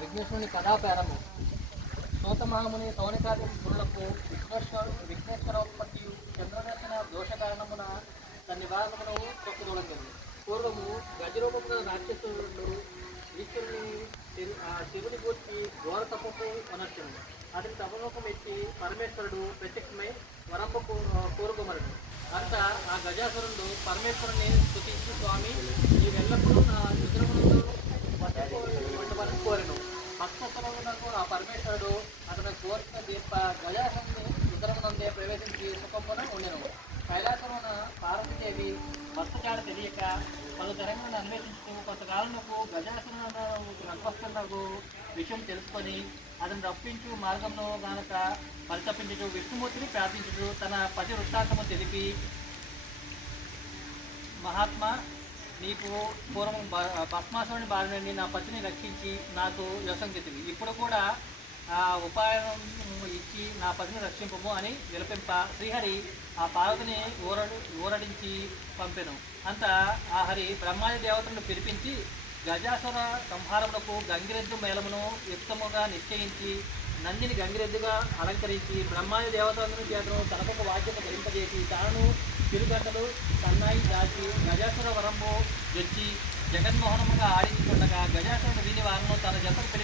విఘ్నేశ్వరుని కథాపారము సోతమహాముని సౌనికాది మునులకు విఘ్నేశ్వరోత్పత్తి చంద్రదర్శన దోష కారణమున తన నివారణమును తొక్కుదొలగింది. పూర్వము గజరూపమున రాక్షసుడు ఈశ్వరుని శివుని గూర్చి ఘోర తపకు అనర్చను. అతని తపలోకం ఎత్తి పరమేశ్వరుడు ప్రత్యక్షమై వరంపు కోరుకోమరడు. అంత ఆ గజాసురుడు పరమేశ్వరుని స్తుతించి, స్వామి ఈ వెళ్ళప్పుడు నా రుద్రమునందు వండవలని కోరెను. భక్తమునకు ఆ పరమేశ్వరుడు అతను కోరిన దీప గజాసురుని రుద్రమునందే ప్రవేశించి సుఖమున ఉండెను. కైలాసమున పార్వతీదేవి భక్తజాడ తెలియక పలు తరంగులను అన్వేషించు కొంతకాలంలో గజాసురుడు రంగవస్తున్నకు విషయం తెలుసుకొని అతను రప్పించు మార్గంలో గనక పరితపించు విష్ణుమూర్తిని ప్రార్థించు తన పతి వృత్తాంతము తెలిపి, మహాత్మా, నీకు పూర్వం భస్మాసురుని బారి నుండి నా పతిని రక్షించి నాకు యశంకితివి. ఇప్పుడు కూడా ఆ ఉపాయం ఇచ్చి నా పతిని రక్షింపము అని విలపింప శ్రీహరి ఆ పార్వతిని ఊరడించి పంపెను. అంత ఆ హరి బ్రహ్మాది దేవతలను పిలిపించి గజాసుర సంహారములకు గంగిరెద్దు మేళమును యుక్తముగా నిశ్చయించి నందిని గంగిరెద్దుగా అలంకరించి బ్రహ్మాది దేవతలందరి చేతను తనకొక వాద్యము ధరింపజేసి తాను తిరుగంటలు సన్నాయి దాచి గజాసుర వరము తెచ్చి జగన్మోహనముగా ఆడించుకుండగా గజాసురుడు విని వారిను తన జతకు పిలిపి